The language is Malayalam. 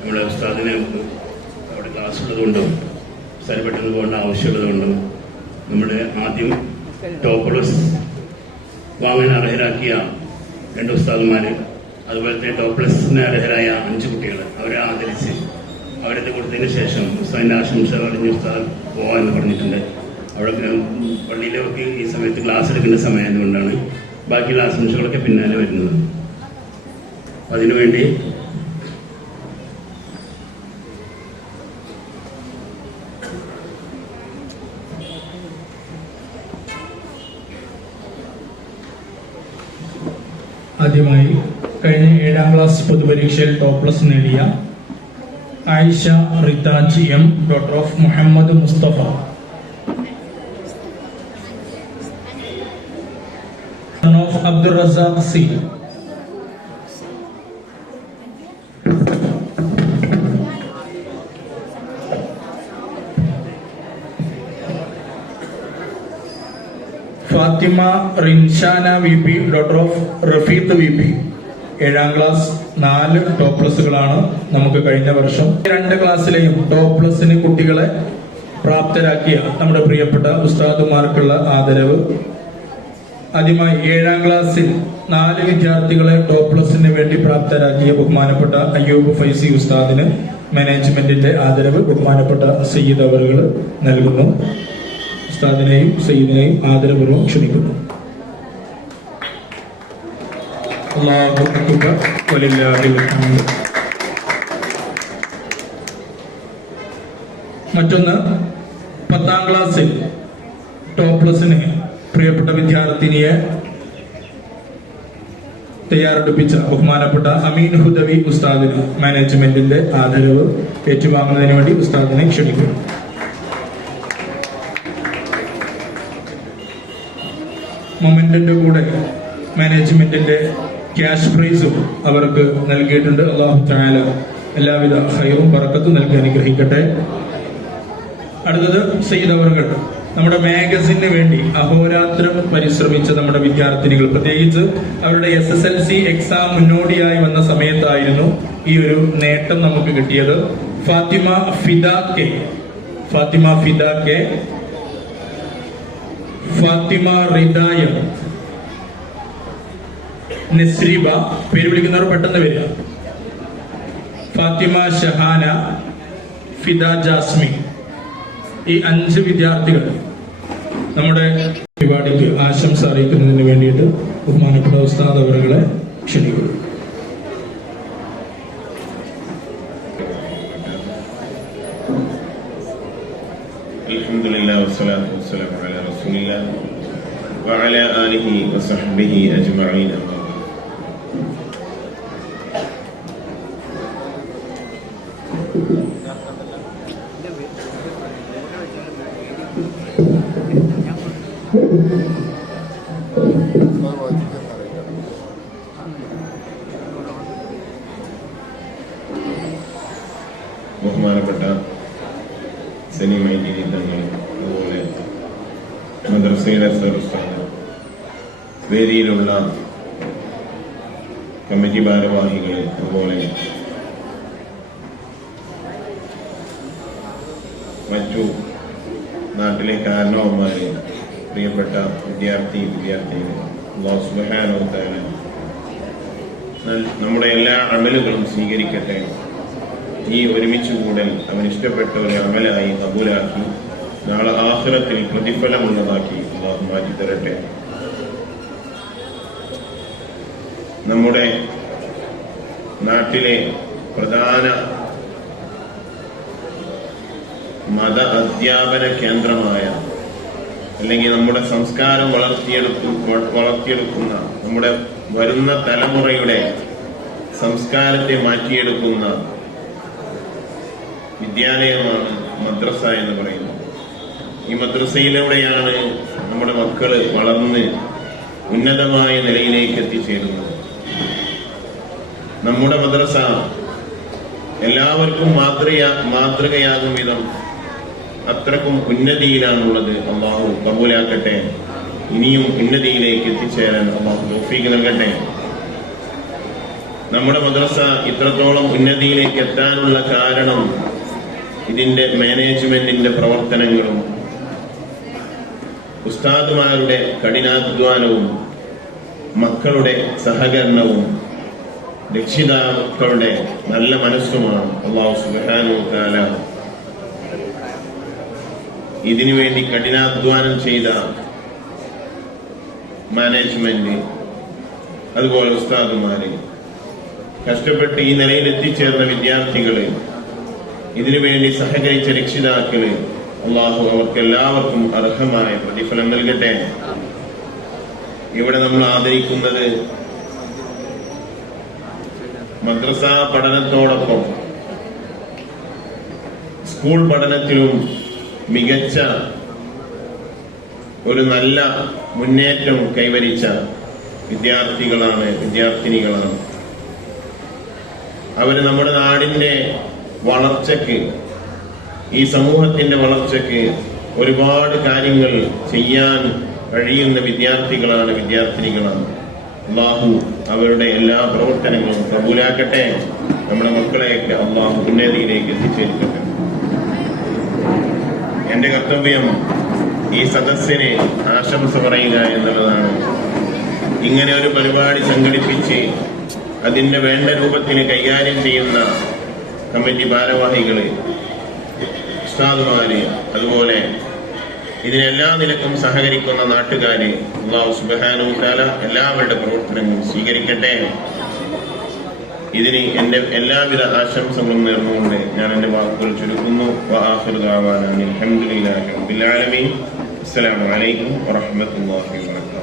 നമ്മുടെ ഉസ്താദിനെ അവിടെ ക്ലാസ് ഉള്ളതുകൊണ്ടും സ്ഥലം പെട്ടെന്ന് പോകേണ്ട ആവശ്യമുള്ളതുകൊണ്ടും നമ്മുടെ ആദ്യം ടോപ്പേഴ്സ് വാങ്ങാൻ അർഹരാക്കിയ രണ്ട് ഉസ്താദന്മാര് അതുപോലെ തന്നെ ടോപ്പ് പ്ലസിന് അർഹരായ അഞ്ച് കുട്ടികൾ അവരെ ആദരിച്ച് അവരത് കൊടുത്തതിന് ശേഷം ഉസ്താദിന്റെ ആശംസ അറിഞ്ഞ് ഉസ്താദ് പോകാമെന്ന് പറഞ്ഞിട്ടുണ്ട്. അവിടെ പള്ളിയിലൊക്കെ ഈ സമയത്ത് ക്ലാസ് എടുക്കുന്ന സമയമായതുകൊണ്ടാണ് ബാക്കിയുള്ള ആശംസകളൊക്കെ പിന്നാലെ വരുന്നത്. അതിനുവേണ്ടി ആദ്യമായി കഴിഞ്ഞ ഏഴാം ക്ലാസ് പൊതുപരീക്ഷയിൽ ടോപ്പ് പ്ലസ് നേടിയ Ayisha Rithaj M daughter of Muhammad Mustafa. Of Abdul Razak C. Fathima Rinshana V P daughter of Rafeeth V P. ഏഴാം ക്ലാസ് നാല് ടോപ്ലസുകളാണ് പ്ലസുകളാണ് നമുക്ക് കഴിഞ്ഞ വർഷം. രണ്ട് ക്ലാസ്സിലെയും ടോപ്ലസിന് പ്ലസിന് കുട്ടികളെ പ്രാപ്തരാക്കിയ നമ്മുടെ പ്രിയപ്പെട്ട ഉസ്താദുമാർക്കുള്ള ആദരവ്. ആദ്യമായി ഏഴാം ക്ലാസ്സിൽ നാല് വിദ്യാർത്ഥികളെ ടോപ്ലസിന് പ്ലസിന് വേണ്ടി പ്രാപ്തരാക്കിയ ബഹുമാനപ്പെട്ട അയ്യൂബ് ഫൈസി ഉസ്താദിന് മാനേജ്മെന്റിന്റെ ആദരവ് ബഹുമാനപ്പെട്ട സയ്യിദ് അവറുകൾ നൽകുന്നു. ഉസ്താദിനെയും സയ്യിദിനെയും ആദരപൂർവം ക്ഷണിക്കുന്നു. മറ്റൊന്ന് പത്താം ക്ലാസ്സിൽ ടോപ്പ് പ്ലസിന് പ്രിയപ്പെട്ട വിദ്യാർത്ഥിനിയെ തയ്യാറെടുപ്പിച്ച ബഹുമാനപ്പെട്ട അമീൻ ഹുദവി ഉസ്താദിന് മാനേജ്മെന്റിന്റെ ആദരവ് ഏറ്റുവാങ്ങുന്നതിന് വേണ്ടി ഉസ്താദിനെ ക്ഷണിക്കുന്നു. മൊമെന്റിന്റെ കൂടെ മാനേജ്മെന്റിന്റെ ക്യാഷ് പ്രൈസും അവർക്ക് നൽകിയിട്ടുണ്ട്. അള്ളാഹു ചായാല എല്ലാവിധ ഹൈറും പറക്കത്തും നൽകി അനുഗ്രഹിക്കട്ടെ. അടുത്തത് സയ്യിദ് അവർകൾ നമ്മുടെ മാഗസിന് വേണ്ടി അഹോരാത്രം പരിശ്രമിച്ച നമ്മുടെ വിദ്യാർത്ഥിനികൾ. പ്രത്യേകിച്ച് അവരുടെ S S L C exam മുന്നോടിയായി വന്ന സമയത്തായിരുന്നു ഈ ഒരു നേട്ടം നമുക്ക് കിട്ടിയത്. Fathima Fida K Fathima Fida K Fathima Ridaya. നസ്രീബ പേര് വിളിക്കുന്നവർ പെട്ടെന്ന് വരിക. ഫാത്തിമ ഷഹാന ഫിദ ജാസ്മി ഈ അഞ്ച് വിദ്യാർത്ഥികൾ നമ്മുടെ പരിപാടിക്ക് ആശംസ അറിയിക്കുന്നതിന് വേണ്ടിയിട്ട് ബഹുമാനപ്പെട്ട ഉസ്താദ് അവരുകളെ ക്ഷണിക്കുന്നു. الحمد لله والصلاة والسلام على رسول الله وعلى آله وصحبه أجمعين أما بعد. ബഹുമാനപ്പെട്ട സലീം ഗീതങ്ങൾ അതുപോലെ മദ്രസയുടെ സർവസ്ഥാനം വേദിയിലുള്ള കമ്മിറ്റി ഭാരവാഹികൾ അതുപോലെ മറ്റു നാട്ടിലെ കാരണവന്മാര് പ്രിയപ്പെട്ട വിദ്യാർത്ഥി വിദ്യാർത്ഥികൾ തആല നമ്മുടെ എല്ലാ അമലുകളും സ്വീകരിക്കട്ടെ. ഈ ഒരുമിച്ച് കൂടൽ അവൻ ഇഷ്ടപ്പെട്ട ഒരു അമലായി കബൂലാക്കി നാളെ ആഹ്റത്തിൽ പ്രതിഫലമുള്ളതാക്കി അള്ളാഹു മാറ്റി തരട്ടെ. നമ്മുടെ നാട്ടിലെ പ്രധാന മത അധ്യാപന കേന്ദ്രമായ അല്ലെങ്കിൽ നമ്മുടെ സംസ്കാരം വളർത്തിയെടുക്കും വളർത്തിയെടുക്കുന്ന നമ്മുടെ വരുന്ന തലമുറയുടെ സംസ്കാരത്തെ മാറ്റിയെടുക്കുന്ന വിദ്യാലയമാണ് മദ്രസ എന്ന് പറയുന്നത്. ഈ മദ്രസയിലൂടെയാണ് നമ്മുടെ മക്കൾ വളർന്ന് ഉന്നതമായ നിലയിലേക്ക് എത്തിച്ചേരുന്നത്. നമ്മുടെ മദ്രസ എല്ലാവർക്കും മാതൃയാ മാതൃകയാകും വിധം അത്രക്കും ഉന്നതിയിലാണുള്ളത് അള്ളാഹു കബൂലാക്കട്ടെ. ഇനിയും ഉന്നതിയിലേക്ക് എത്തിച്ചേരാൻ അള്ളാഹു തോഫീക്ക് നൽകട്ടെ. നമ്മുടെ മദ്രസ ഇത്രത്തോളം ഉന്നതിയിലേക്ക് എത്താനുള്ള കാരണം ഇതിന്റെ മാനേജ്മെന്റിന്റെ പ്രവർത്തനങ്ങളും ഉസ്താദുമാരുടെ കഠിനാധ്വാനവും മക്കളുടെ സഹകരണവും രക്ഷിതാക്കളുടെ നല്ല മനസ്സുമാണ് അള്ളാഹു സുബാനു കാല ഇതിനുവേണ്ടി കഠിനാധ്വാനം ചെയ്ത മാനേജ്മെന്റ് അതുപോലെ ഉസ്താദുമാര്. കഷ്ടപ്പെട്ട് ഈ നിലയിൽ എത്തിച്ചേർന്ന വിദ്യാർത്ഥികൾ ഇതിനുവേണ്ടി സഹകരിച്ച രക്ഷിതാക്കളെ അള്ളാഹു അവർക്ക് എല്ലാവർക്കും അർഹമായ പ്രതിഫലം നൽകട്ടെ. ഇവിടെ നമ്മൾ ആദരിക്കുന്നത് മദ്രസ പഠനത്തോടൊപ്പം സ്കൂൾ പഠനത്തിലും മികച്ച ഒരു നല്ല മുന്നേറ്റം കൈവരിച്ച വിദ്യാർത്ഥികളാണ് വിദ്യാർത്ഥിനികളാണ്. അവർ നമ്മുടെ നാടിന്റെ വളർച്ചയ്ക്ക് ഈ സമൂഹത്തിന്റെ വളർച്ചയ്ക്ക് ഒരുപാട് കാര്യങ്ങൾ ചെയ്യാൻ കഴിയുന്ന വിദ്യാർത്ഥികളാണ് വിദ്യാർത്ഥിനികളാണ്. അള്ളാഹു അവരുടെ എല്ലാ പ്രവർത്തനങ്ങളും പ്രബൂലാക്കട്ടെ നമ്മുടെ മക്കളെയൊക്കെ അള്ളാഹു ഉന്നതിയിലേക്ക് എത്തിച്ചേർക്കട്ടെ. എന്റെ കർത്തവ്യം ഈ സദസ്സിനെ ആശംസ പറയുക എന്നുള്ളതാണ്. ഇങ്ങനെ ഒരു പരിപാടി സംഘടിപ്പിച്ച് അതിന്റെ വേണ്ട രൂപത്തിന് കൈകാര്യം ചെയ്യുന്ന കമ്മിറ്റി ഭാരവാഹികളെ ഉസ്താദുമാര് അതുപോലെ ഇതിനെല്ലാ നിലക്കും സഹകരിക്കുന്ന നാട്ടുകാര് അള്ളാഹു സുബാനു താല എല്ലാവരുടെ പ്രവർത്തനങ്ങളും സ്വീകരിക്കട്ടെ. ഇതിന് എന്റെ എല്ലാവിധ ആശംസകളും നേർന്നുകൊണ്ട് ഞാൻ എന്റെ വാക്കുകൾ ചുരുക്കുന്നു. അസ്സലാമു അലൈക്കും വറഹ്മത്തുള്ളാഹി വബറകാതുഹു